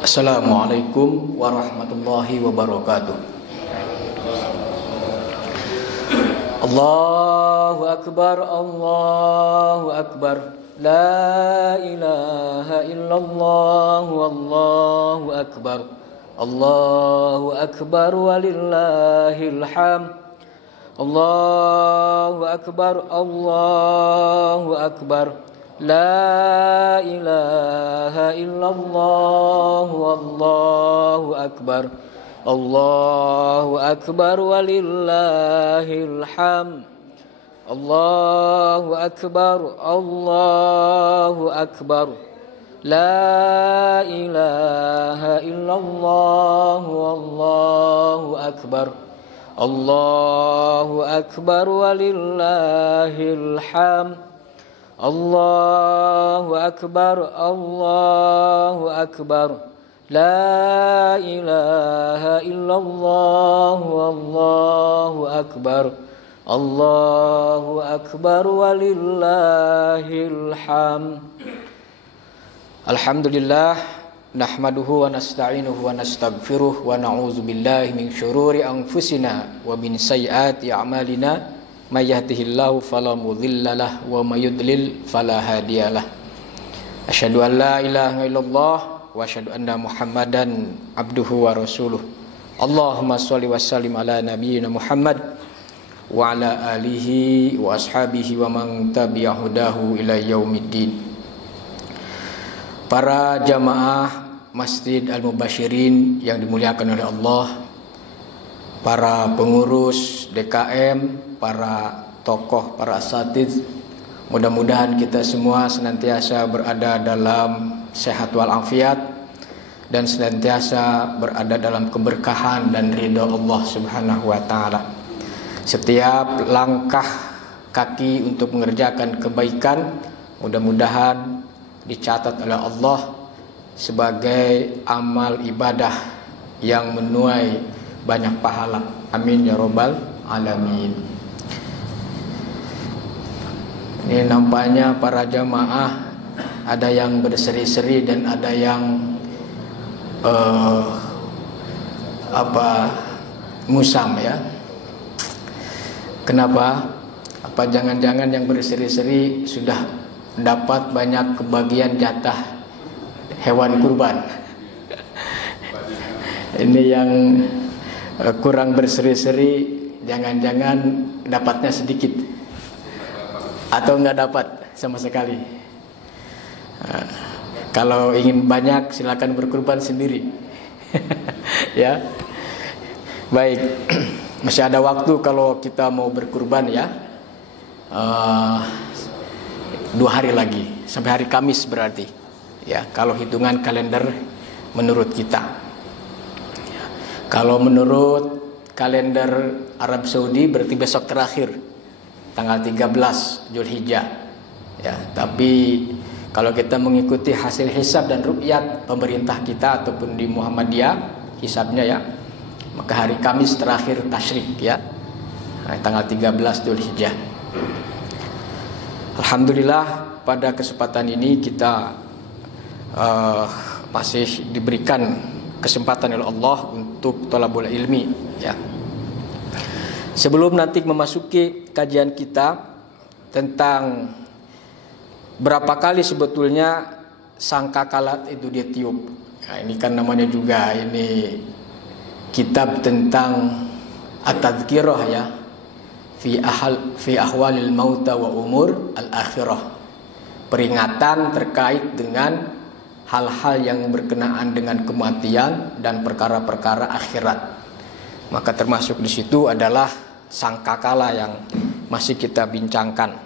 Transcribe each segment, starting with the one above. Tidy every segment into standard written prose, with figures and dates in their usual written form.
Assalamualaikum warahmatullahi wabarakatuh. Allahu akbar, Allahu akbar. La ilaha illallah, wallahu akbar. Allahu akbar walillahil hamd. Allahu akbar, Allahu akbar. La ilaha illallah, wallahu akbar. Allahu akbar walillahil hamd. Allahu akbar, Allahu akbar. La ilaha illallah, wallahu akbar. Allahu akbar walillahil hamd. Allahu akbar, Allahu akbar. La ilaha illallah, wallahu akbar. Allahu akbar walillahil hamd. Alhamdulillah, nahmaduhu wa nasta'inuhu wa nastaghfiruh wa na'udzu billahi min syururi anfusina wa min sayyiati a'malina. May yahdihillahu fala mudhillalah wa may yudlil fala hadiyalah. Asyhadu an la ilaha illallah wa asyhadu anna Muhammadan abduhu wa rasuluh. Allahumma shalli wa sallim ala nabiyyina Muhammad wa ala alihi wa ashabihi wa man tabi'a hudahu ila yaumiddin. Para jamaah Masjid Al-Mubasyirin yang dimuliakan oleh Allah, para pengurus DKM, para tokoh, para asatidz, mudah-mudahan kita semua senantiasa berada dalam sehat walafiat dan senantiasa berada dalam keberkahan dan ridha Allah Subhanahu wa taala. Setiap langkah kaki untuk mengerjakan kebaikan mudah-mudahan dicatat oleh Allah sebagai amal ibadah yang menuai banyak pahala. Amin ya rabbal alamin. Ini nampaknya para jamaah ada yang berseri-seri dan ada yang musam ya. Kenapa? Apa jangan-jangan yang berseri-seri sudah dapat banyak kebagian jatah hewan kurban? Ini yang kurang berseri-seri jangan-jangan dapatnya sedikit atau nggak dapat sama sekali. Kalau ingin banyak silakan berkurban sendiri. Ya, baik. Masih ada waktu kalau kita mau berkurban ya. 2 hari lagi sampai hari Kamis berarti. Ya, kalau hitungan kalender menurut kita. Ya. Kalau menurut kalender Arab Saudi berarti besok terakhir, tanggal 13 Zulhijjah. Ya, tapi kalau kita mengikuti hasil hisab dan ruqyat pemerintah kita ataupun di Muhammadiyah hisabnya ya, maka hari Kamis terakhir tasyrik ya, tanggal 13 Zulhijjah. Alhamdulillah pada kesempatan ini kita masih diberikan kesempatan oleh Allah untuk thalabul ilmi ya. Sebelum nanti memasuki kajian kita tentang berapa kali sebetulnya sangkakala itu ditiup. Nah, ini kan namanya juga ini kitab tentang at-tadhkirah ya fi ahwalil mauta wa umur al-akhirah. Peringatan terkait dengan hal-hal yang berkenaan dengan kematian dan perkara-perkara akhirat. Maka termasuk di situ adalah sangkakala yang masih kita bincangkan.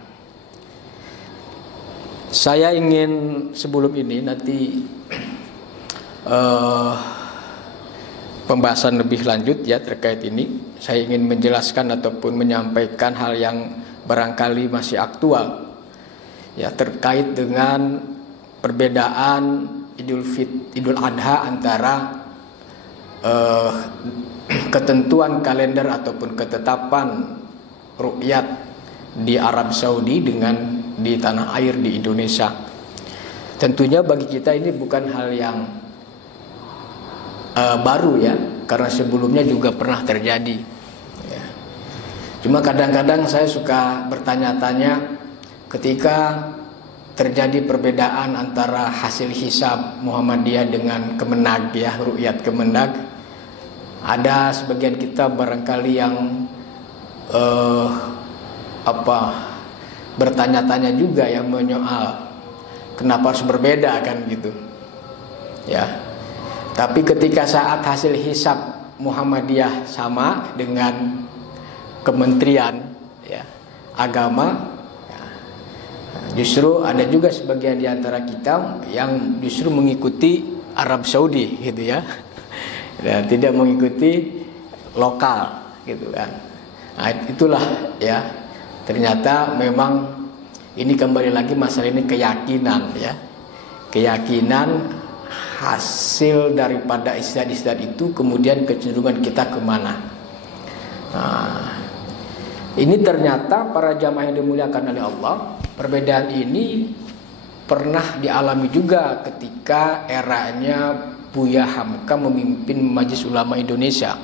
Saya ingin sebelum ini nanti pembahasan lebih lanjut ya terkait ini. Saya ingin menjelaskan ataupun menyampaikan hal yang barangkali masih aktual ya terkait dengan perbedaan Idul Adha antara ketentuan kalender ataupun ketetapan ruqyat di Arab Saudi dengan di tanah air di Indonesia. Tentunya bagi kita ini bukan hal yang baru ya, karena sebelumnya juga pernah terjadi ya. Cuma kadang-kadang saya suka bertanya-tanya ketika terjadi perbedaan antara hasil hisab Muhammadiyah dengan Kemenag ya, Ru'yat Kemenag. Ada sebagian kita barangkali yang bertanya-tanya juga ya, menyoal kenapa harus berbeda kan gitu ya. Tapi ketika saat hasil hisab Muhammadiyah sama dengan Kementerian ya, Agama, justru ada juga sebagian di antara kita yang justru mengikuti Arab Saudi gitu ya, dan tidak mengikuti lokal gitu kan. Nah, itulah ya, ternyata memang ini kembali lagi masalah ini keyakinan ya, keyakinan hasil daripada istihad-istihad itu, kemudian kecenderungan kita kemana. Nah, ini ternyata para jamaah yang dimuliakan oleh Allah, perbedaan ini pernah dialami juga ketika eranya Buya Hamka memimpin Majelis Ulama Indonesia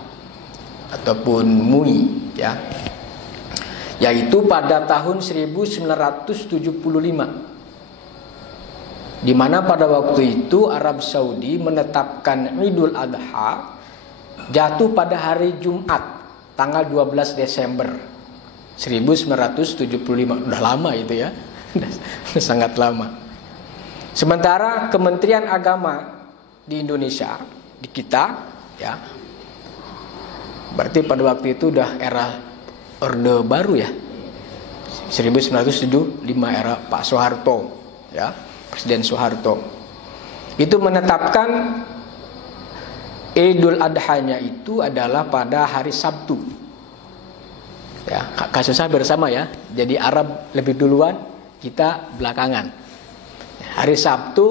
ataupun MUI ya, yaitu pada tahun 1975, di mana pada waktu itu Arab Saudi menetapkan Idul Adha jatuh pada hari Jumat tanggal 12 Desember 1975. Udah lama itu ya, sangat lama. Sementara Kementerian Agama di Indonesia, di kita ya, berarti pada waktu itu udah era Orde Baru ya, 1975, era Pak Soeharto ya, Presiden Soeharto. Itu menetapkan Idul Adha-nya itu adalah pada hari Sabtu ya, kasusnya bersama ya, jadi Arab lebih duluan, kita belakangan. Hari Sabtu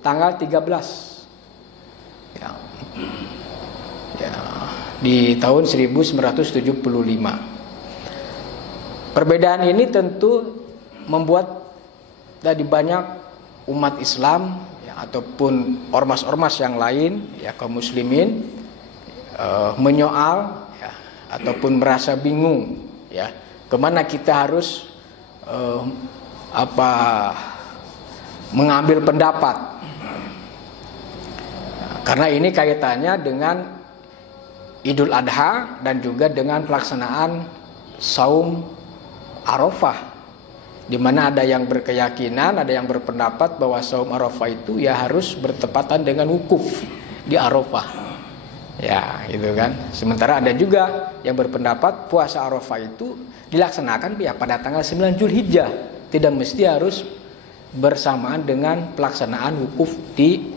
tanggal 13 ya, ya, di tahun 1975. Perbedaan ini tentu membuat dari banyak umat Islam ya, ataupun ormas-ormas yang lain ya, kaum muslimin menyoal ya, ataupun merasa bingung ya, kemana kita harus mengambil pendapat. Karena ini kaitannya dengan Idul Adha dan juga dengan pelaksanaan Saum Arafah, di mana ada yang berkeyakinan, ada yang berpendapat bahwa Saum Arafah itu ya harus bertepatan dengan wukuf di Arafah. Ya, gitu kan. Sementara ada juga yang berpendapat puasa Arafah itu dilaksanakan ya pada tanggal 9 Zulhijjah, tidak mesti harus bersamaan dengan pelaksanaan wukuf di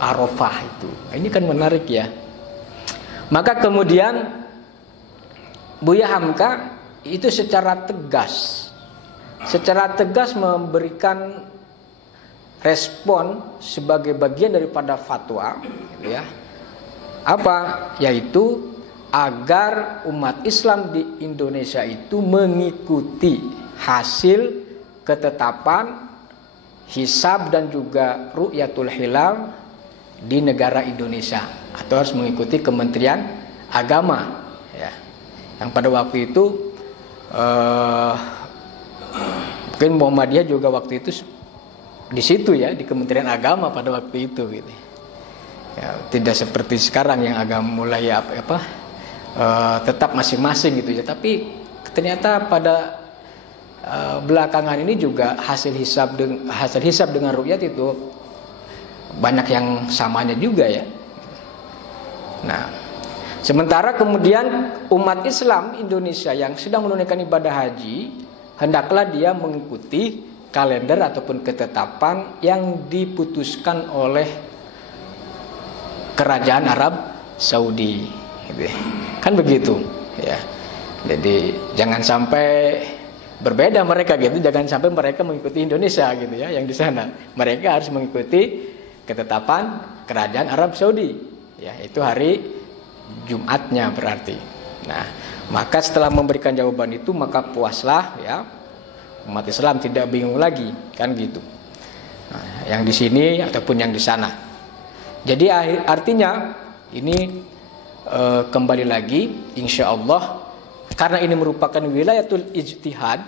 Arafah itu. Ini kan menarik ya. Maka kemudian Buya Hamka itu secara tegas memberikan respon sebagai bagian daripada fatwa ya. Apa? Yaitu agar umat Islam di Indonesia itu mengikuti hasil ketetapan hisab dan juga ru'yatul hilal di negara Indonesia, atau harus mengikuti Kementerian Agama ya. Yang pada waktu itu mungkin Muhammadiyah juga waktu itu di situ ya, di Kementerian Agama pada waktu itu gitu. Ya, tidak seperti sekarang yang agak mulai tetap masing-masing gitu ya. Tapi ternyata pada belakangan ini juga hasil hisab dengan ru'yat itu banyak yang samanya juga ya. Nah, sementara kemudian umat Islam Indonesia yang sedang menunaikan ibadah haji, hendaklah dia mengikuti kalender ataupun ketetapan yang diputuskan oleh Kerajaan Arab Saudi gitu. Kan begitu ya. Jadi jangan sampai berbeda mereka gitu, jangan sampai mereka mengikuti Indonesia gitu ya, yang di sana. Mereka harus mengikuti ketetapan Kerajaan Arab Saudi ya, itu hari Jumatnya berarti. Nah, maka setelah memberikan jawaban itu, maka puaslah ya, umat Islam tidak bingung lagi kan gitu. Nah, yang di sini ataupun yang di sana. Jadi artinya ini kembali lagi insya Allah, karena ini merupakan wilayatul ijtihad,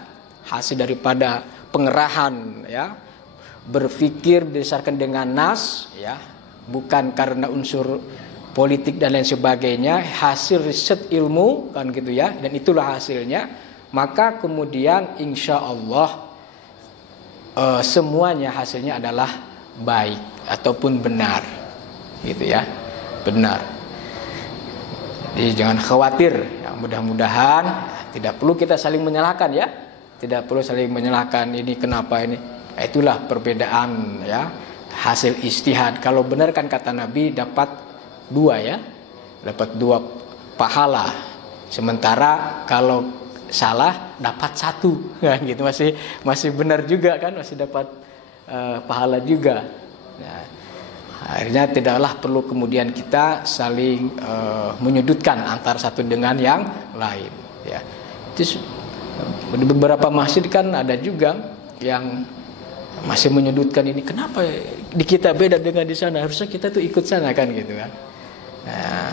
hasil daripada pengerahan ya, berpikir berdasarkan dengan nas ya, bukan karena unsur politik dan lain sebagainya, hasil riset ilmu kan gitu ya, dan itulah hasilnya. Maka kemudian insya Allah semuanya hasilnya adalah baik ataupun benar gitu ya, benar. Jadi jangan khawatir ya, mudah-mudahan tidak perlu kita saling menyalahkan ya, tidak perlu saling menyalahkan ini kenapa ini. Itulah perbedaan ya, hasil ijtihad. Kalau benar kan kata Nabi dapat 2 ya, dapat 2 pahala. Sementara kalau salah dapat 1 kan gitu, masih benar juga kan, masih dapat pahala juga. Nah, akhirnya tidaklah perlu kemudian kita saling menyudutkan antara satu dengan yang lain ya. Itu beberapa masjid kan ada juga yang masih menyudutkan ini, kenapa di kita beda dengan di sana, harusnya kita tuh ikut sana kan gitu kan. Nah,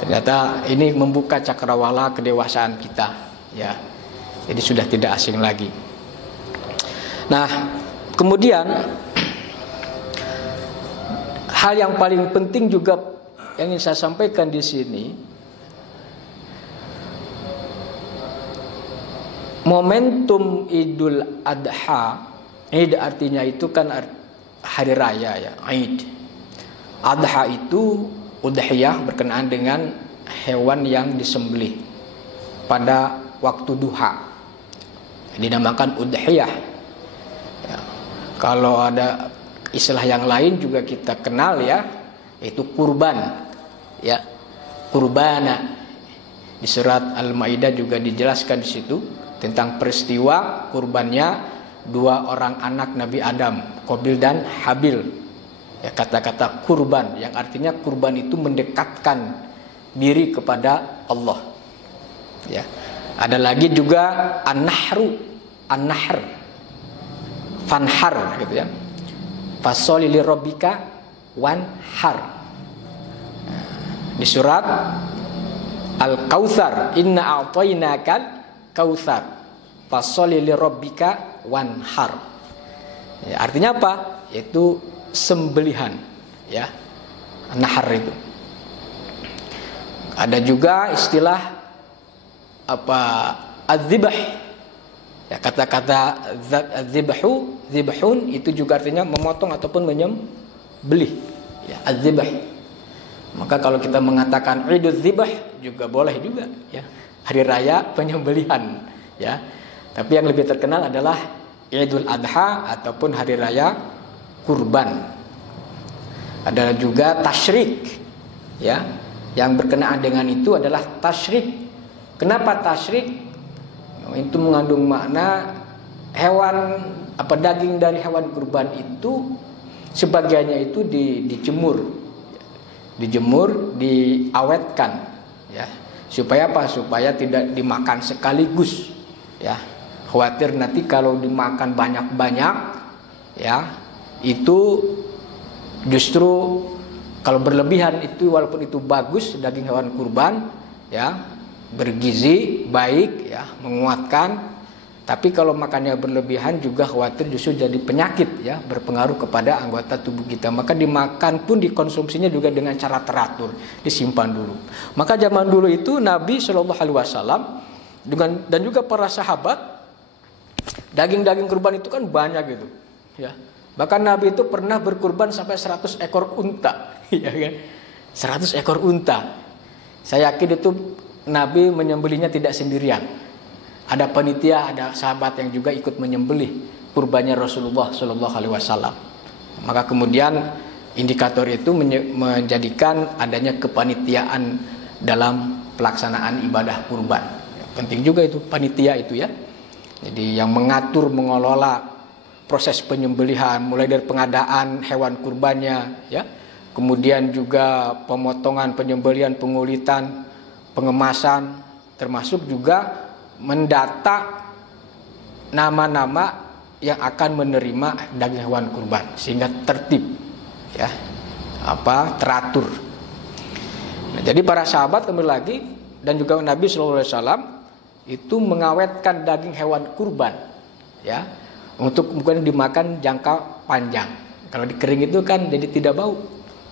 ternyata ini membuka cakrawala kedewasaan kita ya. Jadi sudah tidak asing lagi. Nah, kemudian hal yang paling penting juga yang ingin saya sampaikan di sini, momentum Idul Adha. Id artinya itu kan hari raya ya, Id. Adha itu udhiyah, berkenaan dengan hewan yang disembelih pada waktu duha, dinamakan udhiyah ya. Kalau ada istilah yang lain juga kita kenal ya, yaitu kurban ya, kurbana. Di surat Al-Maidah juga dijelaskan di situ tentang peristiwa kurbannya 2 orang anak Nabi Adam, Qabil dan Habil ya. Kata-kata kurban yang artinya kurban itu mendekatkan diri kepada Allah ya. Ada lagi juga an-nahru, an-nahr, fanhar gitu ya, fasholli li rabbika wanhar. Di surat Al-Kautsar, inna a'tainakal kautsar fasholli li rabbika wanhar ya, artinya apa? Yaitu sembelihan ya, nahar itu. Ada juga istilah apa, az-zibh ya, kata-kata zibhun itu juga artinya memotong ataupun menyembelih ya, az-zibh. Maka kalau kita mengatakan Idul Zibh juga boleh juga ya, hari raya penyembelihan ya. Tapi yang lebih terkenal adalah Idul Adha ataupun hari raya kurban. Ada juga tasyrik ya, yang berkenaan dengan itu adalah tasyrik. Kenapa tasyrik? Itu mengandung makna hewan apa, daging dari hewan kurban itu sebagiannya itu dijemur, diawetkan ya. Supaya apa? Supaya tidak dimakan sekaligus ya. Khawatir nanti kalau dimakan banyak-banyak ya, itu justru kalau berlebihan itu, walaupun itu bagus daging hewan kurban ya, bergizi, baik ya, menguatkan, tapi kalau makannya berlebihan juga khawatir justru jadi penyakit ya, berpengaruh kepada anggota tubuh kita. Maka dimakan pun dikonsumsinya juga dengan cara teratur, disimpan dulu. Maka zaman dulu itu Nabi SAW dan juga para sahabat, daging-daging kurban itu kan banyak gitu ya. Bahkan Nabi itu pernah berkurban sampai 100 ekor unta ya kan, 100 ekor unta. Saya yakin itu Nabi menyembelihnya tidak sendirian, ada panitia, ada sahabat yang juga ikut menyembelih kurbannya Rasulullah SAW. Maka kemudian indikator itu menjadikan adanya kepanitiaan dalam pelaksanaan ibadah kurban. Penting juga itu panitia itu ya. Jadi yang mengatur, mengelola proses penyembelihan, mulai dari pengadaan hewan kurbannya ya, kemudian juga pemotongan, penyembelihan, pengulitan, pengemasan, termasuk juga mendata nama-nama yang akan menerima daging hewan kurban sehingga tertib ya, teratur. Jadi para sahabat kembali lagi dan juga Nabi SAW itu mengawetkan daging hewan kurban, ya, untuk kemudian dimakan jangka panjang. Kalau dikering itu kan jadi tidak bau.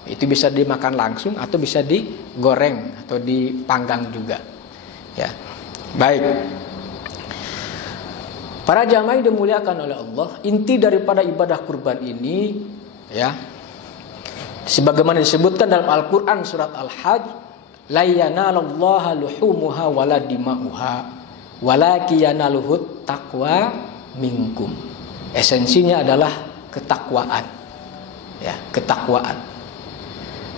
Itu bisa dimakan langsung atau bisa digoreng atau dipanggang juga. Ya, baik. Para jamaah yang dimuliakan oleh Allah, inti daripada ibadah kurban ini, ya, sebagaimana disebutkan dalam Al-Quran surat Al-Hajj, la yanalallaha luhumuha wala dima'uha walakin yanaluhut taqwa minkum. Esensinya adalah ketakwaan, ya, ketakwaan.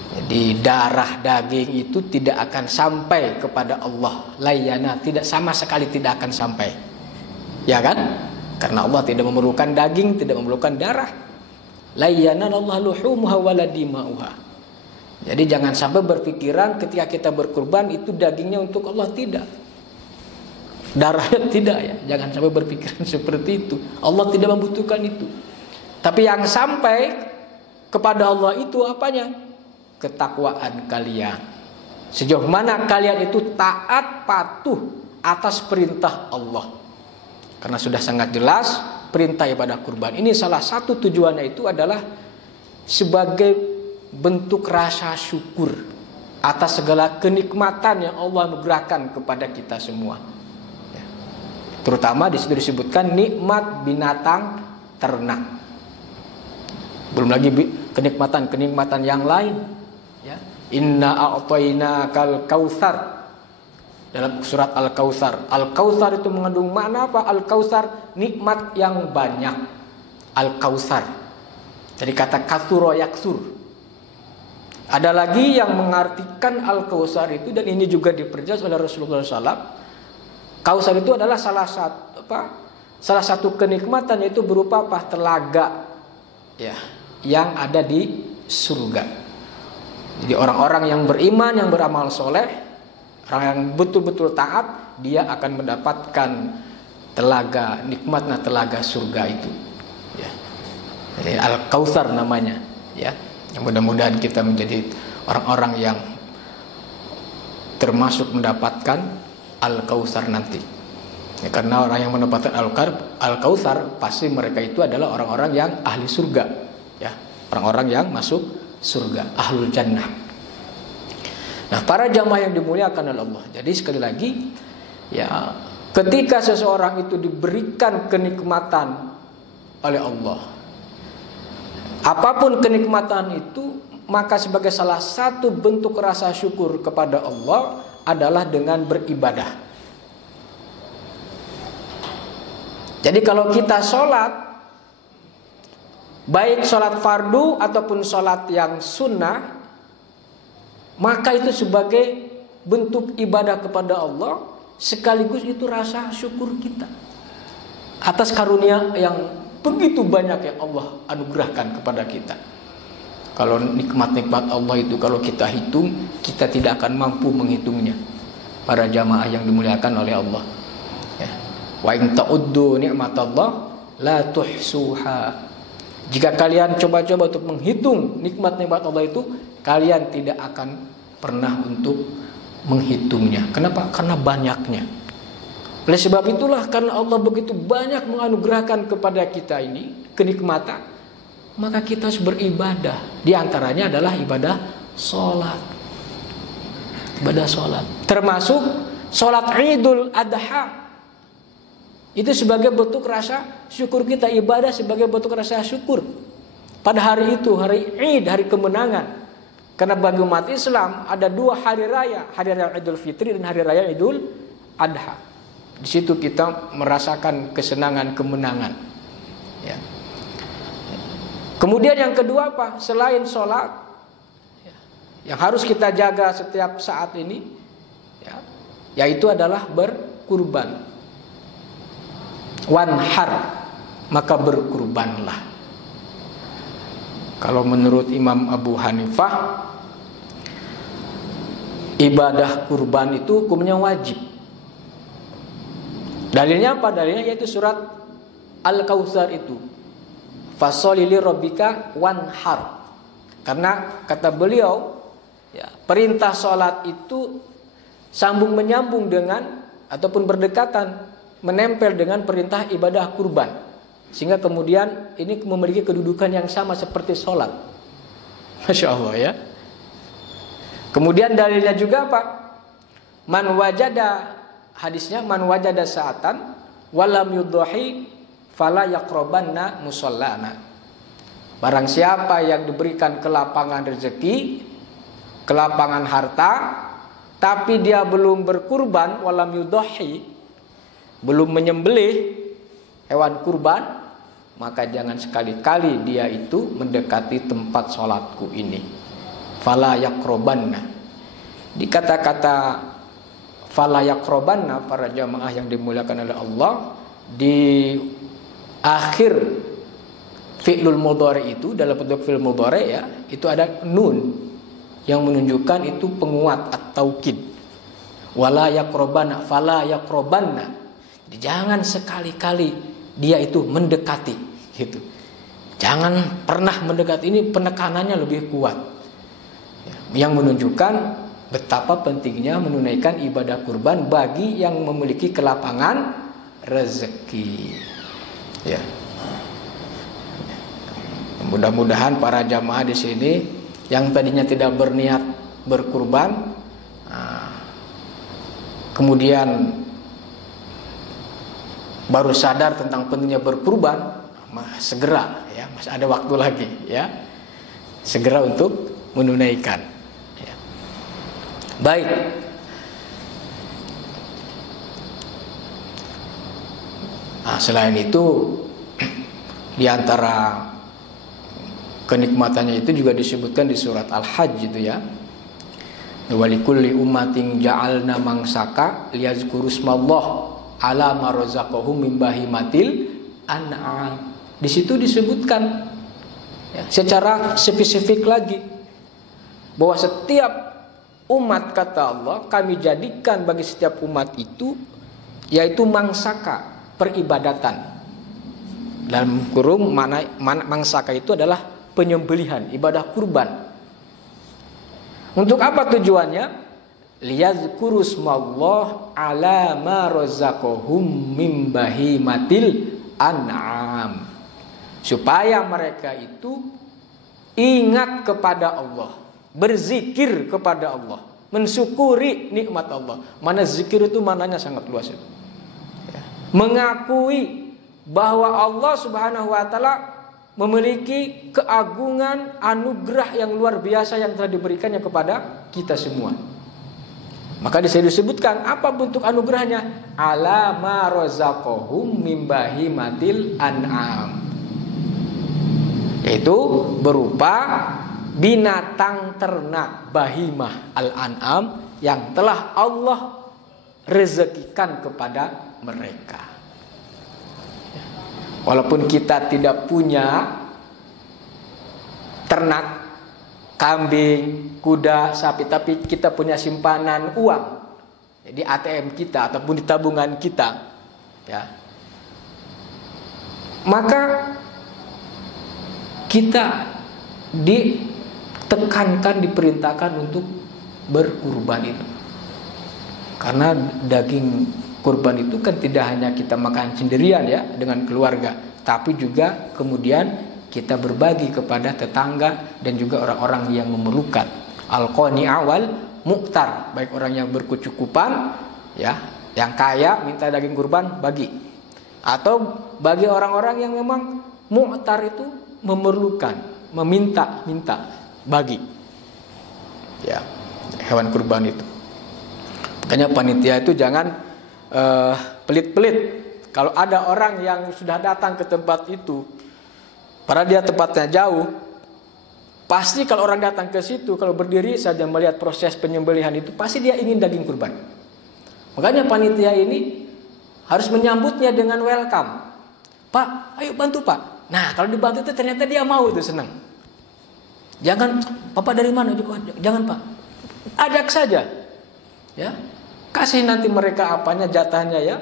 Jadi darah daging itu tidak akan sampai kepada Allah, layana, tidak, sama sekali tidak akan sampai, ya kan? Karena Allah tidak memerlukan daging, tidak memerlukan darah. La yanallahu luhumuha wala dima'uha. Jadi jangan sampai berpikiran ketika kita berkurban itu dagingnya untuk Allah, tidak. Darahnya tidak, ya. Jangan sampai berpikiran seperti itu. Allah tidak membutuhkan itu. Tapi yang sampai kepada Allah itu apanya? Ketakwaan kalian. Sejauh mana kalian itu taat patuh atas perintah Allah. Karena sudah sangat jelas perintah ibadah kurban ini salah satu tujuannya itu adalah sebagai bentuk rasa syukur atas segala kenikmatan yang Allah anugerahkan kepada kita semua. Ya. Terutama di situ disebutkan nikmat binatang ternak. Belum lagi kenikmatan-kenikmatan yang lain. Ya. Inna a'tainakal kautsar. Dalam surat Al-Kautsar. Al-Kautsar itu mengandung makna apa? Al-Kautsar nikmat yang banyak. Al-Kautsar. Jadi kata katsura yaksur. Ada lagi yang mengartikan Al-Kautsar itu, dan ini juga diperjelas oleh Rasulullah SAW. Kautsar itu adalah salah satu kenikmatan, yaitu berupa apa? Telaga, ya, yang ada di surga. Jadi orang-orang yang beriman, yang beramal soleh, orang yang betul-betul taat, dia akan mendapatkan telaga, nikmatnya telaga surga itu. Ya. Jadi Al-Kautsar namanya. Ya. Mudah-mudahan kita menjadi orang-orang yang termasuk mendapatkan Al-Kautsar nanti. Ya, karena orang yang mendapatkan Al-Kautsar pasti mereka itu adalah orang-orang yang ahli surga. Ya. Orang-orang yang masuk surga, ahlul jannah. Nah, para jamaah yang dimuliakan oleh Allah. Jadi sekali lagi, ya, ketika seseorang itu diberikan kenikmatan oleh Allah, apapun kenikmatan itu, maka sebagai salah satu bentuk rasa syukur kepada Allah adalah dengan beribadah. Jadi kalau kita sholat, baik sholat fardu ataupun sholat yang sunnah, maka itu sebagai bentuk ibadah kepada Allah, sekaligus itu rasa syukur kita atas karunia yang begitu banyak yang Allah anugerahkan kepada kita. Kalau nikmat-nikmat Allah itu kalau kita hitung, kita tidak akan mampu menghitungnya. Para jamaah yang dimuliakan oleh Allah. Ya. Wa in ta'uddu ni'matallah la tuhsuha. Jika kalian coba-coba untuk menghitung nikmat-nikmat Allah itu, kalian tidak akan pernah untuk menghitungnya. Kenapa? Karena banyaknya. Oleh sebab itulah, karena Allah begitu banyak menganugerahkan kepada kita ini kenikmatan, maka kita harus beribadah. Di antaranya adalah ibadah sholat. Ibadah sholat. Termasuk sholat Idul Adha. Itu sebagai bentuk rasa syukur kita. Ibadah sebagai bentuk rasa syukur. Pada hari itu, hari Id, hari kemenangan. Karena bagi umat Islam ada dua hari raya. Hari raya Idul Fitri dan hari raya Idul Adha. Di situ kita merasakan kesenangan, kemenangan. Ya. Kemudian yang kedua apa? Selain sholat, ya, yang harus kita jaga setiap saat ini, ya, yaitu adalah berkurban. Wanhar, maka berkurbanlah. Kalau menurut Imam Abu Hanifah, ibadah kurban itu hukumnya wajib. Dalilnya apa? Dalilnya yaitu surat Al-Kautsar itu. Fasholli li rabbika wanhar. Karena kata beliau, Ya, perintah sholat itu sambung menyambung dengan ataupun berdekatan, menempel dengan perintah ibadah kurban, sehingga kemudian ini memiliki kedudukan yang sama seperti sholat. Masya Allah ya. Kemudian dalilnya juga apa? Man wajada, hadisnya man wajada sa'atan walam yudhahi fala yaqrabanna musallana. Barang siapa yang diberikan kelapangan rezeki, kelapangan harta, tapi dia belum berkurban, walam yudhahi, belum menyembelih hewan kurban, maka jangan sekali-kali dia itu mendekati tempat sholatku ini. Fala yaqrabanna. Di kata-kata fala yaqrabanna, para jamaah yang dimuliakan oleh Allah, di akhir fi'lul mudhari itu, dalam bentuk fi'il mudhari ya, itu ada nun yang menunjukkan itu penguat at-taukid. Wala yaqrabanna, fala yaqrabanna. Jangan sekali-kali dia itu mendekati gitu. Jangan pernah mendekati, ini penekanannya lebih kuat. Yang menunjukkan betapa pentingnya menunaikan ibadah kurban bagi yang memiliki kelapangan rezeki. Ya. Mudah-mudahan para jamaah di sini yang tadinya tidak berniat berkurban, kemudian baru sadar tentang pentingnya berkurban, segera ya, masih ada waktu lagi ya, segera untuk menunaikan ya. Baik, selain itu di antara kenikmatannya itu juga disebutkan di surat Al-Hajj itu ya. Walikulli ummatin ja'alna mangsaka liyazkuru smallah ala ma razaqahum min bahimatil an'am. Di situ disebutkan ya, secara spesifik lagi bahwa setiap umat, kata Allah, kami jadikan bagi setiap umat itu yaitu mangsaka, peribadatan. Dalam kurung mangsaka itu adalah penyembelihan, ibadah kurban. Untuk apa tujuannya? Liyazkuru smallah ala ma razaqahum min bahimatil an'am. Supaya mereka itu ingat kepada Allah, berzikir kepada Allah, mensyukuri nikmat Allah. Mana zikir itu mananya sangat luas itu. Mengakui bahwa Allah Subhanahu wa taala memiliki keagungan, anugerah yang luar biasa yang telah diberikannya kepada kita semua. Maka disebutkan apa bentuk anugerahnya? Ala ma razaqahum min bahimatil an'am. Yaitu berupa binatang ternak, bahimah al-an'am, yang telah Allah rezekikan kepada mereka. Walaupun kita tidak punya ternak, kambing, kuda, sapi, tapi kita punya simpanan uang di ATM kita ataupun di tabungan kita, ya. Maka kita ditekankan, diperintahkan untuk berkurban itu. Karena daging kurban itu kan tidak hanya kita makan sendirian ya dengan keluarga, tapi juga kemudian kita berbagi kepada tetangga dan juga orang-orang yang memerlukan. Al-qani awal mu'tar, baik orang yang berkecukupan ya, yang kaya minta daging kurban bagi, atau bagi orang-orang yang memang mu'tar itu memerlukan, meminta bagi ya hewan kurban itu. Makanya panitia itu jangan pelit-pelit. Kalau ada orang yang sudah datang ke tempat itu, padahal dia tempatnya jauh, pasti kalau orang datang ke situ, kalau berdiri saja melihat proses penyembelihan itu, pasti dia ingin daging kurban. Makanya panitia ini harus menyambutnya dengan welcome. Pak, ayo bantu Pak. Nah, kalau dibantu itu ternyata dia mau, itu senang. Jangan, Bapak dari mana? Jangan Pak, ajak saja. Ya, kasih nanti mereka apanya, jatahnya ya,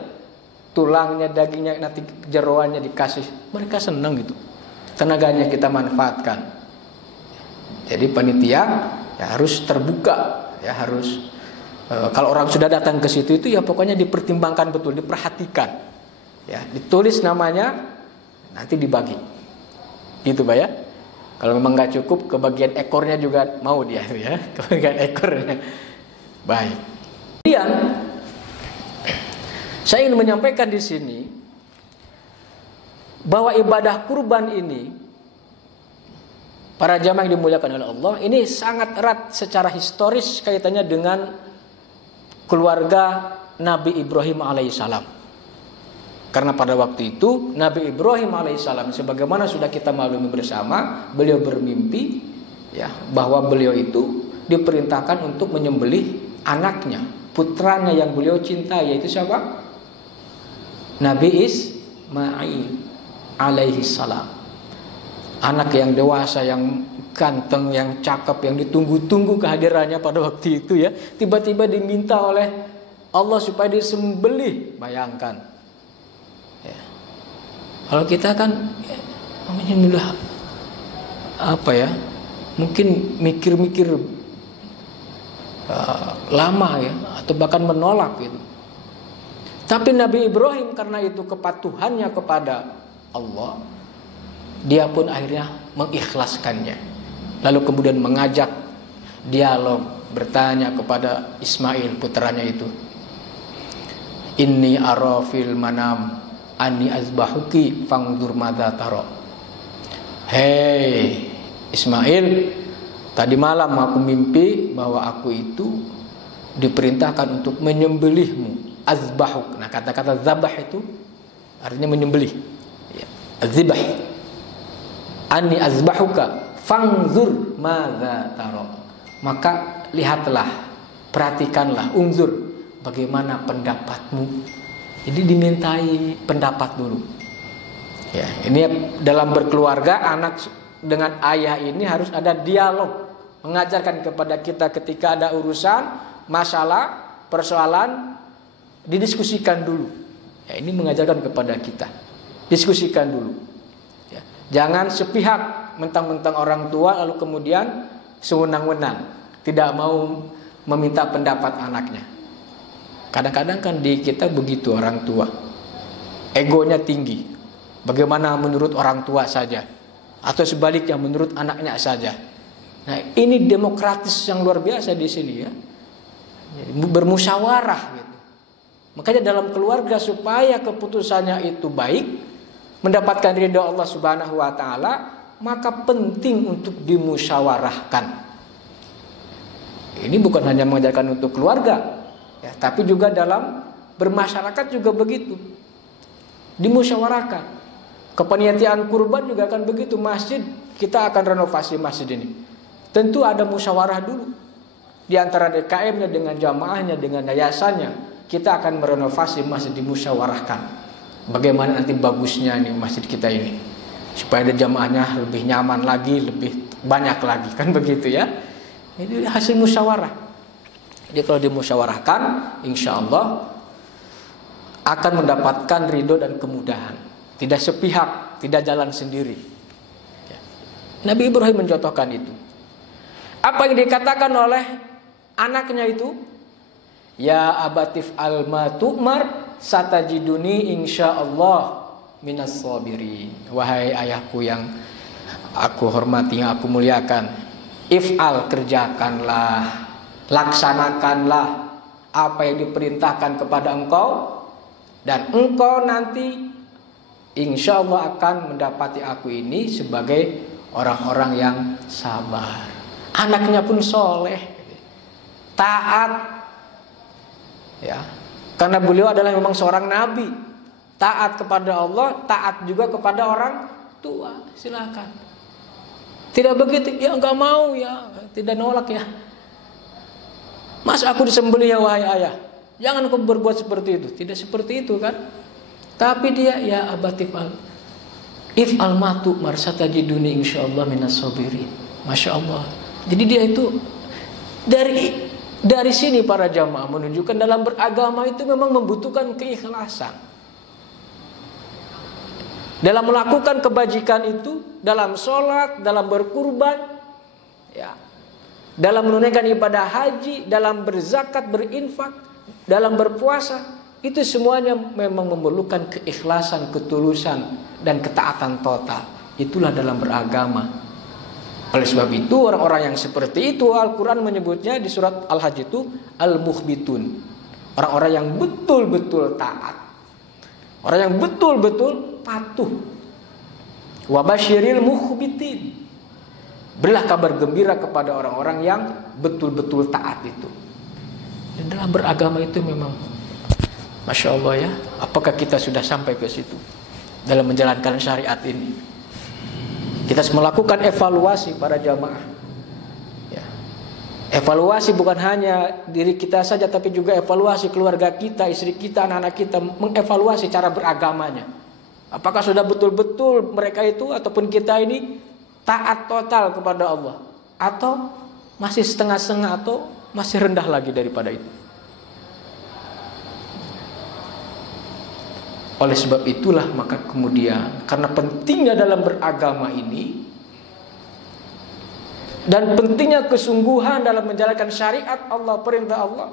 tulangnya, dagingnya, nanti jeroannya dikasih. Mereka senang gitu. Tenaganya kita manfaatkan. Jadi panitia Ya, harus terbuka, ya harus kalau orang sudah datang ke situ itu ya pokoknya dipertimbangkan betul, diperhatikan. Ya, ditulis namanya, nanti dibagi. Gitu, Pak ya. Kalau memang nggak cukup, ke bagian ekornya juga mau dia, ya, ke bagian ekornya. Baik. Kemudian saya ingin menyampaikan di sini bahwa ibadah kurban ini, para jamaah yang dimuliakan oleh Allah, ini sangat erat secara historis kaitannya dengan keluarga Nabi Ibrahim alaihissalam. Karena pada waktu itu Nabi Ibrahim alaihissalam, sebagaimana sudah kita maklumi bersama, beliau bermimpi ya bahwa beliau itu diperintahkan untuk menyembelih anaknya, putranya yang beliau cintai, yaitu siapa? Nabi Ismail alaihissalam. Anak yang dewasa, yang ganteng, yang cakep, yang ditunggu-tunggu kehadirannya pada waktu itu ya. Tiba-tiba diminta oleh Allah supaya disembelih. Bayangkan ya. Kalau kita kan menyembelih apa ya, mungkin mikir-mikir lama ya, atau bahkan menolak gitu. Tapi Nabi Ibrahim karena itu kepatuhannya kepada Allah, dia pun akhirnya mengikhlaskannya. Lalu kemudian mengajak dialog, bertanya kepada Ismail putranya itu, Inni ara fil manam anni azbahuki fangdur madza tara. Hei Ismail, tadi malam aku mimpi bahwa aku itu diperintahkan untuk menyembelihmu. Azbahuk. Nah, kata-kata zabah itu artinya menyembelih. Ya. Azbah. Ani azbahuka fangzur madza tara. Maka lihatlah, perhatikanlah, unzur, bagaimana pendapatmu. Jadi dimintai pendapat dulu. Ya, ini dalam berkeluarga, anak dengan ayah ini harus ada dialog, mengajarkan kepada kita ketika ada urusan, masalah, persoalan, didiskusikan dulu. Ya, ini mengajarkan kepada kita, diskusikan dulu. Jangan sepihak mentang-mentang orang tua lalu kemudian sewenang-wenang tidak mau meminta pendapat anaknya. Kadang-kadang kan di kita begitu orang tua, egonya tinggi. Bagaimana menurut orang tua saja, atau sebaliknya menurut anaknya saja. Nah, ini demokratis yang luar biasa di sini ya. Bermusyawarah gitu. Makanya dalam keluarga supaya keputusannya itu baik, mendapatkan ridha Allah Subhanahu wa taala, maka penting untuk dimusyawarahkan. Ini bukan hanya mengajarkan untuk keluarga, ya, tapi juga dalam bermasyarakat juga begitu. Dimusyawarahkan. Kepanitiaan kurban juga akan begitu. Masjid, kita akan renovasi masjid ini. Tentu ada musyawarah dulu. Di antara DKM-nya dengan jamaahnya, dengan yayasannya, kita akan merenovasi masjid, dimusyawarahkan. Bagaimana nanti bagusnya nih masjid kita ini, supaya ada jamaahnya lebih nyaman lagi, lebih banyak lagi, kan begitu ya. Ini hasil musyawarah. Jadi kalau dimusyawarahkan, insya Allah akan mendapatkan ridho dan kemudahan. Tidak sepihak, tidak jalan sendiri. Nabi Ibrahim mencontohkan itu. Apa yang dikatakan oleh anaknya itu? Ya abatif alma tu'mar satajiduni insyaallah minas sabirin. Wahai ayahku yang aku hormati, yang aku muliakan, if'al, kerjakanlah, laksanakanlah apa yang diperintahkan kepada engkau, dan engkau nanti insyaallah akan mendapati aku ini sebagai orang-orang yang sabar. Anaknya pun soleh, taat, ya, karena beliau adalah memang seorang nabi, taat kepada Allah, taat juga kepada orang tua. Silakan. Tidak begitu, ya enggak mau ya, tidak nolak ya. Mas aku disembelih ya wahai ayah, jangan kau berbuat seperti itu. Tidak seperti itu kan. Tapi dia ya abatif al if'al matu marsatajiduni insyaallah minas sabirin. Masya Allah. Jadi dia itu dari sini para jamaah menunjukkan dalam beragama itu memang membutuhkan keikhlasan. Dalam melakukan kebajikan itu, dalam sholat, dalam berkurban, ya, dalam menunaikan ibadah haji, dalam berzakat, berinfak, dalam berpuasa, itu semuanya memang memerlukan keikhlasan, ketulusan, dan ketaatan total. Itulah dalam beragama. Oleh sebab itu orang-orang yang seperti itu Al-Quran menyebutnya di surat Al-Hajj itu Al-Mukhbitun. Orang-orang yang betul-betul taat, orang yang betul-betul patuh. Wa basyiril mukhbitin. Berilah kabar gembira kepada orang-orang yang betul-betul taat itu. Dan dalam beragama itu memang Masya Allah ya. Apakah kita sudah sampai ke situ dalam menjalankan syariat ini? Kita harus melakukan evaluasi para jamaah ya. Evaluasi bukan hanya diri kita saja, tapi juga evaluasi keluarga kita, istri kita, anak-anak kita. Mengevaluasi cara beragamanya. Apakah sudah betul-betul mereka itu ataupun kita ini taat total kepada Allah, atau masih setengah-setengah, atau masih rendah lagi daripada itu. Oleh sebab itulah maka kemudian karena pentingnya dalam beragama ini dan pentingnya kesungguhan dalam menjalankan syariat Allah, perintah Allah,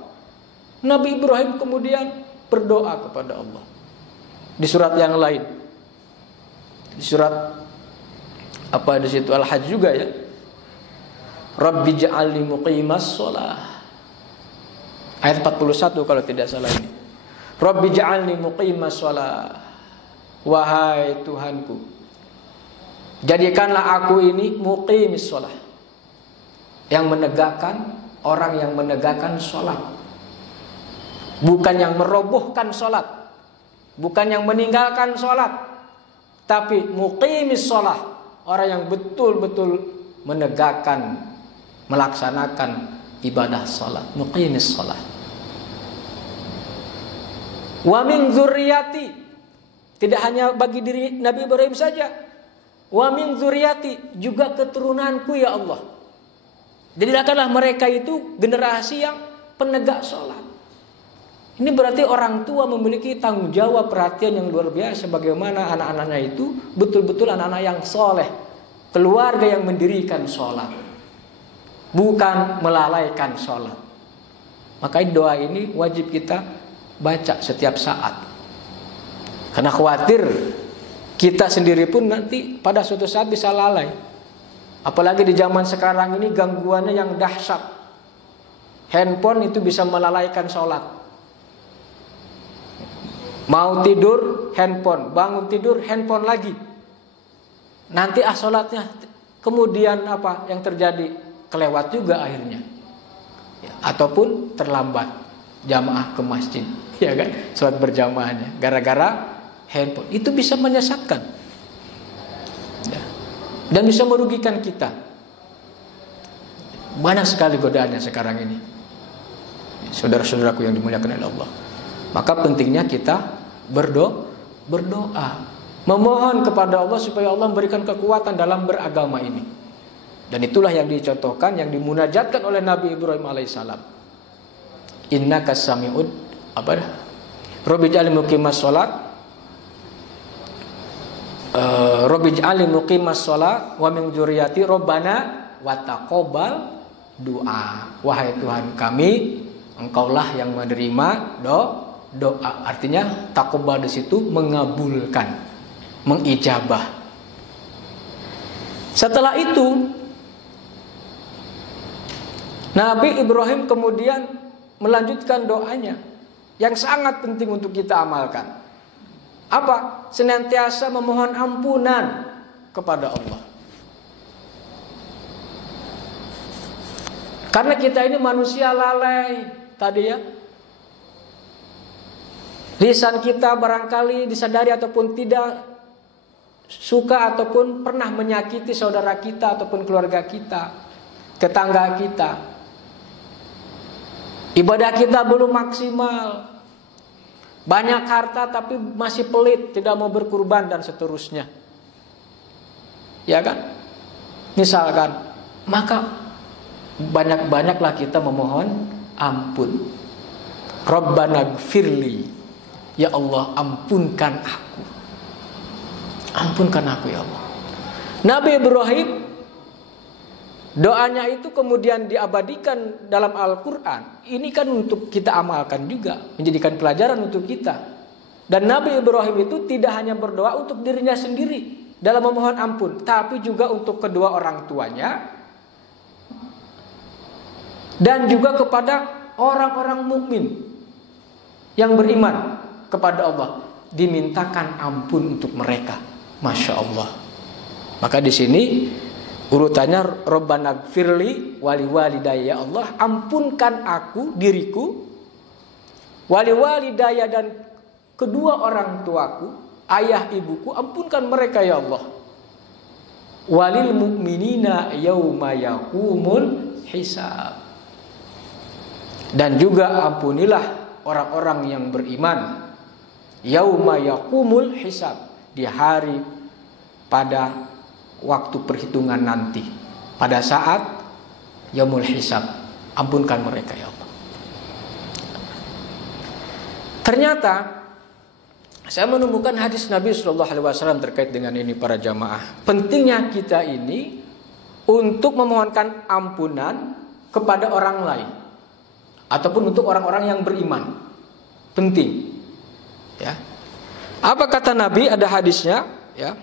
Nabi Ibrahim kemudian berdoa kepada Allah. Di surat yang lain, di surat apa di situ Al-Hajj juga ya. Rabbi ja'alni muqimas shalah. Ayat 41 kalau tidak salah ini. Rabbi ja'alni muqimas shalah. Wahai Tuhanku, jadikanlah aku ini muqimis shalah, yang menegakkan, orang yang menegakkan sholat, bukan yang merobohkan sholat, bukan yang meninggalkan sholat, tapi muqimis shalah, orang yang betul-betul menegakkan, melaksanakan ibadah sholat, muqimis shalah. Wa min dzurriyyati, tidak hanya bagi diri Nabi Ibrahim saja. Wa min dzurriyyati, juga keturunanku ya Allah. Jadikanlah mereka itu generasi yang penegak sholat. Ini berarti orang tua memiliki tanggung jawab, perhatian yang luar biasa. Bagaimana anak-anaknya itu betul-betul anak-anak yang soleh, keluarga yang mendirikan sholat, bukan melalaikan sholat. Maka doa ini wajib kita baca setiap saat, karena khawatir kita sendiri pun nanti pada suatu saat bisa lalai. Apalagi di zaman sekarang ini gangguannya yang dahsyat. Handphone itu bisa melalaikan sholat. Mau tidur handphone, bangun tidur handphone lagi. Nanti sholatnya kemudian apa yang terjadi? Kelewat juga akhirnya ya, ataupun terlambat jamaah ke masjid, ya kan? Sholat berjamaahnya gara-gara handphone. Itu bisa menyesatkan ya, dan bisa merugikan kita. Banyak sekali godaannya sekarang ini, saudara-saudaraku yang dimuliakan oleh Allah. Maka pentingnya kita berdoa, memohon kepada Allah supaya Allah memberikan kekuatan dalam beragama ini. Dan itulah yang dicontohkan, yang dimunajatkan oleh Nabi Ibrahim alaihissalam. Innaka sami'ud apa dah? Rabbi ja'alni muqimas shalah. Rabbi ja'alni muqimas shalah wa min dzurriyyati rabbana wa taqabbal du'a. Wahai Tuhan kami, Engkaulah yang menerima doa. Artinya taqabbal di situ mengabulkan, mengijabah. Setelah itu Nabi Ibrahim kemudian melanjutkan doanya yang sangat penting untuk kita amalkan. Apa? Senantiasa memohon ampunan kepada Allah. Karena kita ini manusia lalai tadi ya. Lisan kita barangkali disadari ataupun tidak suka ataupun pernah menyakiti saudara kita ataupun keluarga kita, tetangga kita. Ibadah kita belum maksimal. Banyak harta tapi masih pelit, tidak mau berkurban dan seterusnya. Ya kan? Misalkan, maka banyak-banyaklah kita memohon ampun. Rabbana gfirli, ya Allah ampunkan aku. Ampunkan aku ya Allah. Nabi Ibrahim Doanya itu kemudian diabadikan dalam Al-Quran. Ini kan untuk kita amalkan juga, menjadikan pelajaran untuk kita. Dan Nabi Ibrahim itu tidak hanya berdoa untuk dirinya sendiri dalam memohon ampun, tapi juga untuk kedua orang tuanya dan juga kepada orang-orang mukmin yang beriman kepada Allah, dimintakan ampun untuk mereka. Masya Allah. Maka di sini urutannya Rabbana gfirli wali walidayya, ya Allah ampunkan aku, diriku, wali walidayya dan kedua orang tuaku, ayah ibuku, ampunkan mereka ya Allah. Walil mu'minina yauma yaqumul hisab. Dan juga ampunilah orang-orang yang beriman yauma yaqumul hisab, di hari pada waktu perhitungan nanti, pada saat yaumul hisab, ampunkan mereka ya Allah. Ternyata saya menemukan hadis Nabi SAW terkait dengan ini para jamaah. Pentingnya kita ini untuk memohonkan ampunan kepada orang lain ataupun untuk orang-orang yang beriman. Penting. Ya. Apa kata Nabi? Ada hadisnya, ya.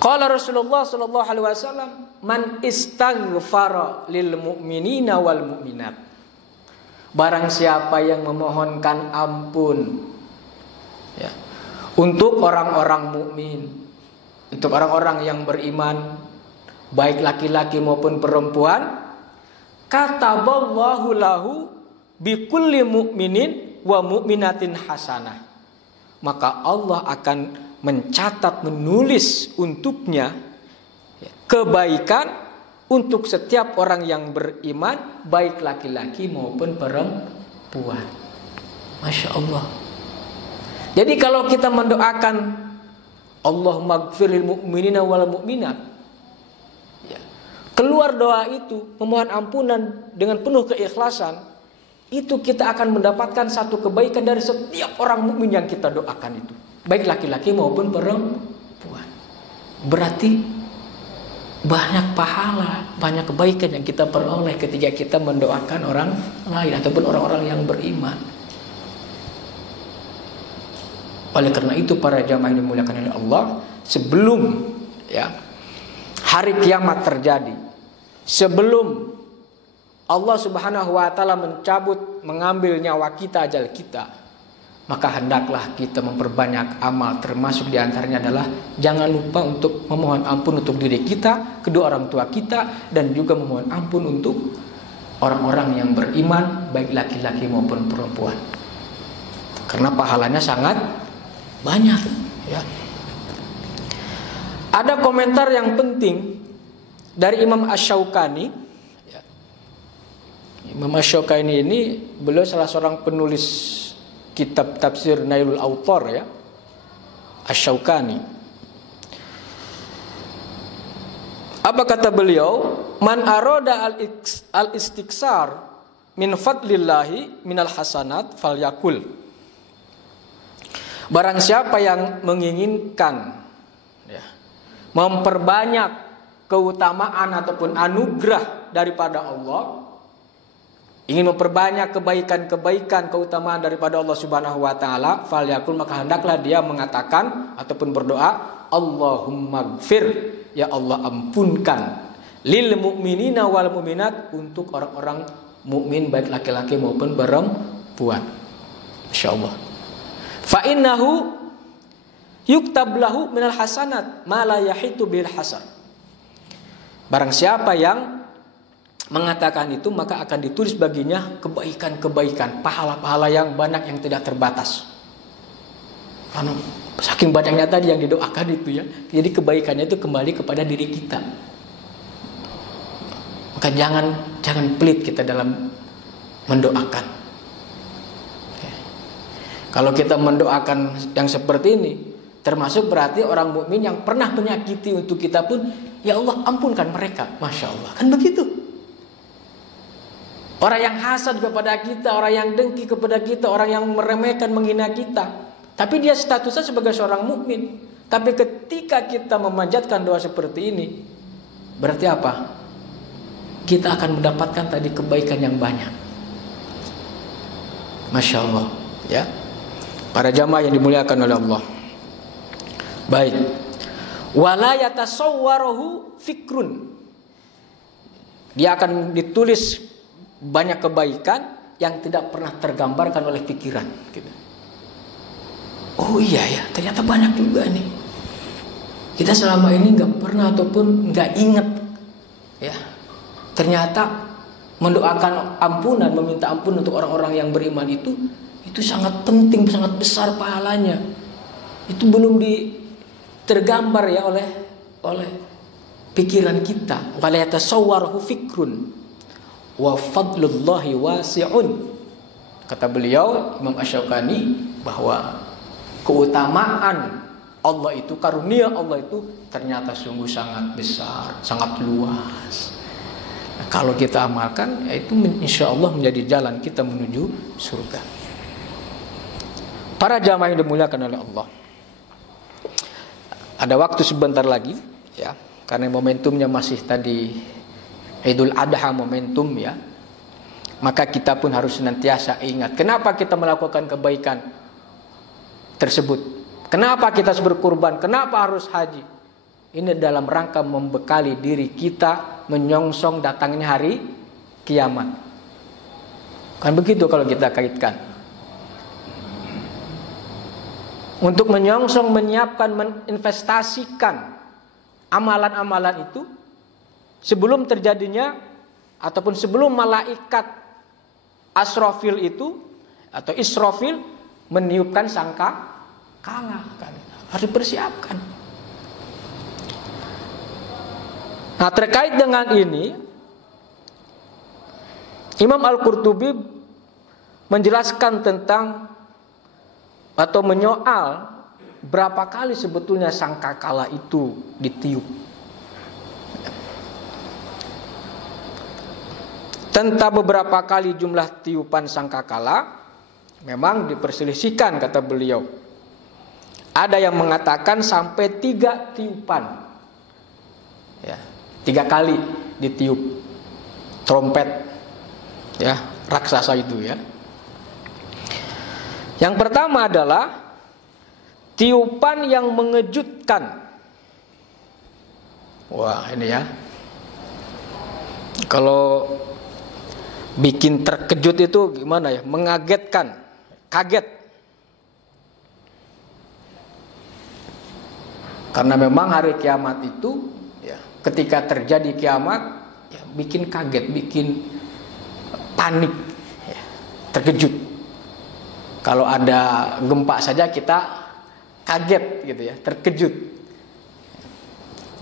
Qala Rasulullah sallallahu alaihi wasallam, man istaghfara lil mu'minina wal mu'minat. Barang siapa yang memohonkan ampun, ya, untuk orang-orang mukmin, untuk orang-orang yang beriman, baik laki-laki maupun perempuan, kataballahu lahu bikulli mu'minin wa mu'minatin hasanah. Maka Allah akan mencatat, menulis untuknya kebaikan untuk setiap orang yang beriman, baik laki-laki maupun perempuan. Masya Allah. Jadi kalau kita mendoakan Allahumma gfirlil mu'minina wal mu'minat, ya, keluar doa itu, memohon ampunan dengan penuh keikhlasan, itu kita akan mendapatkan satu kebaikan dari setiap orang mukmin yang kita doakan itu, baik laki-laki maupun perempuan. Berarti banyak pahala, banyak kebaikan yang kita peroleh ketika kita mendoakan orang lain ataupun orang-orang yang beriman. Oleh karena itu para jamaah yang dimuliakan oleh Allah, sebelum ya hari kiamat terjadi, sebelum Allah Subhanahu wa taala mencabut, mengambil nyawa kita, ajal kita, maka hendaklah kita memperbanyak amal. Termasuk diantaranya adalah jangan lupa untuk memohon ampun untuk diri kita, kedua orang tua kita, dan juga memohon ampun untuk orang-orang yang beriman, baik laki-laki maupun perempuan. Karena pahalanya sangat banyak, ya. Ada komentar yang penting dari Imam Asy-Syaukani. Ya. Imam Asy-Syaukani ini beliau salah seorang penulis kitab tafsir Nailul Autor, ya, Asy-Syaukani. Apa kata beliau? Man arada al-istiksar min fadlillahi minal hasanat falyakul. Barang siapa yang menginginkan, ya, memperbanyak keutamaan ataupun anugerah daripada Allah, ingin memperbanyak kebaikan-kebaikan, keutamaan daripada Allah Subhanahu wa taala, falyakul, maka hendaklah dia mengatakan ataupun berdoa, Allahumma gfir, ya Allah ampunkan, lil mu'minina wal mu'minat, untuk orang-orang mukmin baik laki-laki maupun perempuan. Insyaallah. Fa innahu yuktab lahu minal hasanat ma la yahitu bil hasan. Barang siapa yang mengatakan itu, maka akan ditulis baginya kebaikan-kebaikan, pahala-pahala yang banyak yang tidak terbatas. Karena saking banyaknya tadi yang didoakan itu, ya. Jadi kebaikannya itu kembali kepada diri kita. Maka jangan pelit kita dalam mendoakan. Kalau kita mendoakan yang seperti ini, termasuk berarti orang mukmin yang pernah menyakiti untuk kita pun, ya Allah ampunkan mereka. Masya Allah, kan begitu. Orang yang hasad kepada kita, orang yang dengki kepada kita, orang yang meremehkan, menghina kita, tapi dia statusnya sebagai seorang mukmin. Tapi ketika kita memanjatkan doa seperti ini, berarti apa? Kita akan mendapatkan tadi kebaikan yang banyak. Masya Allah, ya. Para jamaah yang dimuliakan oleh Allah. Baik. Wala yatasawwaruhu fikrun. Dia akan ditulis banyak kebaikan yang tidak pernah tergambarkan oleh pikiran. Gitu. Oh iya ya, ternyata banyak juga nih. Kita selama ini nggak pernah ataupun nggak ingat, ya. Ternyata mendoakan ampunan, meminta ampun untuk orang-orang yang beriman itu sangat penting, sangat besar pahalanya. Itu belum tergambar ya oleh pikiran kita. Wala yatasawwaruhu fikrun wa fadlullahi wasi'un. Kata beliau Imam Asy-Syaukani bahwa keutamaan Allah itu, karunia Allah itu ternyata sungguh sangat besar, sangat luas. Nah, kalau kita amalkan, itu insya Allah menjadi jalan kita menuju surga. Para jamaah yang dimuliakan oleh Allah, ada waktu sebentar lagi, ya, karena momentumnya masih tadi Idul Adha momentum, ya. Maka kita pun harus senantiasa ingat kenapa kita melakukan kebaikan tersebut. Kenapa kita harus berkurban? Kenapa harus haji? Ini dalam rangka membekali diri kita menyongsong datangnya hari kiamat. Kan begitu kalau kita kaitkan. Untuk menyongsong, menyiapkan, menginvestasikan amalan-amalan itu sebelum terjadinya ataupun sebelum malaikat Asrafil itu atau Israfil meniupkan sangka kalah, kan harus dipersiapkan. Nah, terkait dengan ini Imam Al-Qurtubi menjelaskan tentang atau menyoal berapa kali sebetulnya sangkakala itu ditiup. Tentang beberapa kali jumlah tiupan sangkakala memang diperselisihkan, kata beliau. Ada yang mengatakan sampai 3 tiupan, ya, 3 kali ditiup trompet, ya, raksasa itu, ya. Yang pertama adalah tiupan yang mengejutkan. Wah, ini ya, kalau bikin terkejut itu gimana ya, mengagetkan, kaget. Karena memang hari kiamat itu, ya, ketika terjadi kiamat, ya, bikin kaget, bikin panik, ya, terkejut. Kalau ada gempa saja kita kaget, gitu ya, terkejut.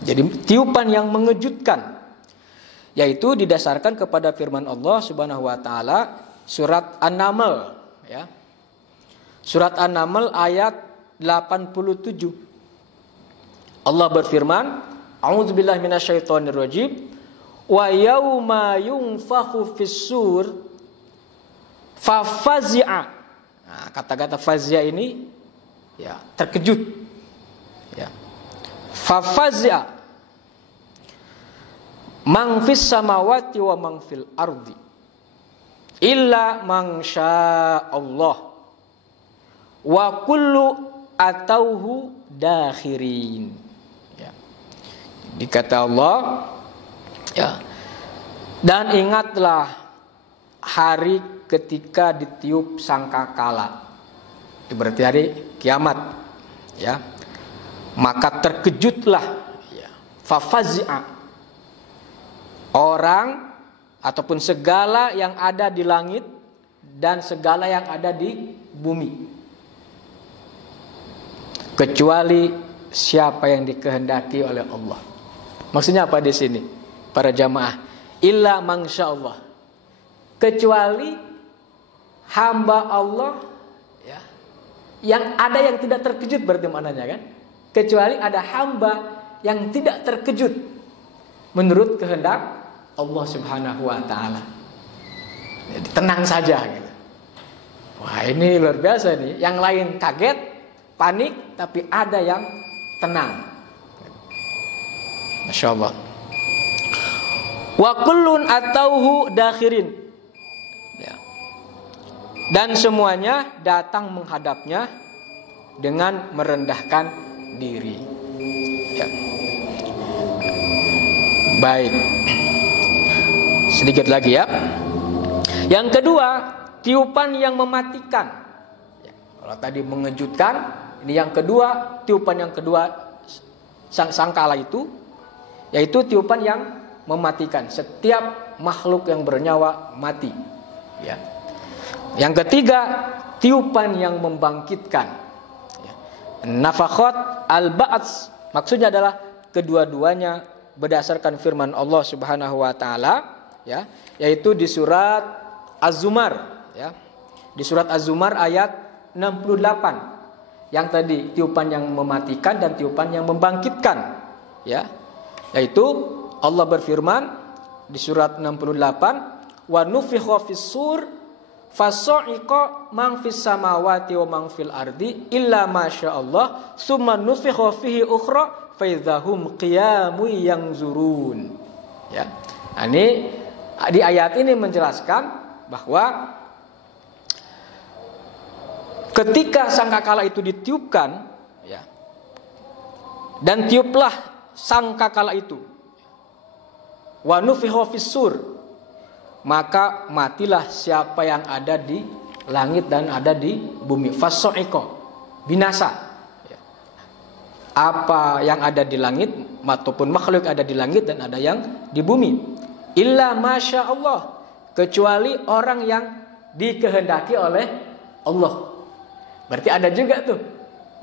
Jadi tiupan yang mengejutkan, yaitu didasarkan kepada firman Allah Subhanahu wa taala surat An-Naml, ya. Surat An-Naml ayat 87. Allah berfirman, A'udzubillahi minasyaitonirrajim, wa yauma yunfakhu fis-sur fafazi'a. Nah, kata-kata fazi'a ini, ya, terkejut, ya. Fafazi'a man fis samawati wa man fil ardi illa man syaa Allah wa kullu atauhu dakhirin. Dikata Allah, ya, dan ingatlah hari ketika ditiup sangkakala, itu berarti hari kiamat, ya. Maka terkejutlah, ya, fafazi'a, orang ataupun segala yang ada di langit dan segala yang ada di bumi, kecuali siapa yang dikehendaki oleh Allah. Maksudnya apa di sini, para jamaah? Illa mangsya Allah, kecuali hamba Allah, ya, yang ada yang tidak terkejut, berarti maknanya kan? Kecuali ada hamba yang tidak terkejut menurut kehendak Allah Subhanahu wa taala. Jadi tenang saja, gitu. Wah, ini luar biasa nih. Yang lain kaget, panik, tapi ada yang tenang. Masya Allah. Wa kullun atauhu dakhirin. Ya. Dan semuanya datang menghadapnya dengan merendahkan diri. Ya. Baik. Sedikit lagi ya. Yang kedua, tiupan yang mematikan. Ya. Kalau tadi mengejutkan, ini yang kedua, tiupan yang kedua sangkala itu, yaitu tiupan yang mematikan. Setiap makhluk yang bernyawa mati. Ya. Yang ketiga, tiupan yang membangkitkan. Ya. Nafakhat al-ba'ats, maksudnya adalah kedua-duanya berdasarkan firman Allah Subhanahu wa taala, ya, yaitu di surat Az-Zumar, ya. Di surat Az-Zumar ayat 68. Yang tadi tiupan yang mematikan dan tiupan yang membangkitkan, ya. Yaitu Allah berfirman di surat 68, wa nufikha fis-sur fasa'iqa man fis samawati wa man fil ardi illa masyaallah summa nufikha fihi ukhra fa idzahum qiyamun yanzurun. Ya. Ini di ayat ini menjelaskan bahwa ketika sangkakala itu ditiupkan, ya, dan tiuplah sangkakala itu, wa nufikha fis-sur, maka matilah siapa yang ada di langit dan ada di bumi. Fasa'iqa, binasa. Apa yang ada di langit ataupun makhluk ada di langit dan ada yang di bumi. Illa masya Allah, kecuali orang yang dikehendaki oleh Allah. Berarti ada juga tuh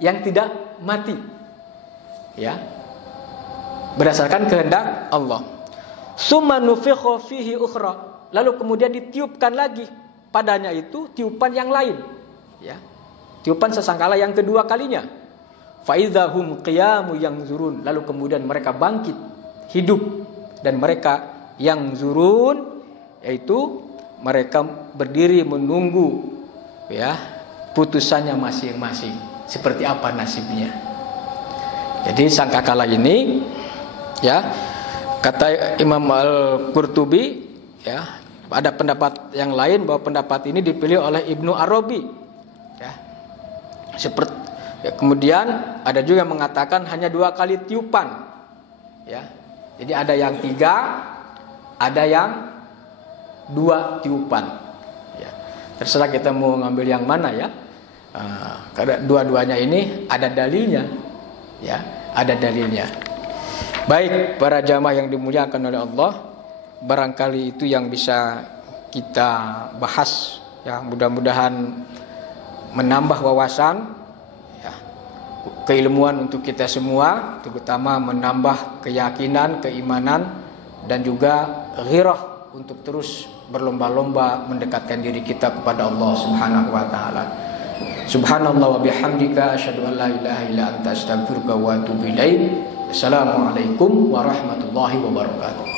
yang tidak mati, ya, berdasarkan kehendak Allah. Summa nufikha fihi ukhra, lalu kemudian ditiupkan lagi padanya itu tiupan yang lain, ya, tiupan sesangkala yang kedua kalinya. Fa idzahum qiyamun yanzurun, lalu kemudian mereka bangkit hidup dan mereka yang zurun, yaitu mereka berdiri menunggu, ya, putusannya masing-masing seperti apa nasibnya. Jadi sangkakala ini, ya, kata Imam Al-Qurtubi, ya, ada pendapat yang lain bahwa pendapat ini dipilih oleh Ibnu Arabi, ya. Kemudian ada juga yang mengatakan hanya 2 kali tiupan, ya. Jadi ada yang 3, ada yang 2 tiupan, ya. Terserah kita mau ngambil yang mana, ya. Karena dua-duanya ini ada dalilnya, ya, ada dalilnya. Baik para jamaah yang dimuliakan oleh Allah, barangkali itu yang bisa kita bahas, ya. Mudah-mudahan menambah wawasan, keilmuan untuk kita semua, terutama menambah keyakinan, keimanan, dan juga ghirah untuk terus berlomba-lomba mendekatkan diri kita kepada Allah Subhanahu wa taala. Subhanallah wa bihamdika asyhadu an la ilaha illa anta astaghfiruka wa atubu ilaik. Assalamualaikum warahmatullahi wabarakatuh.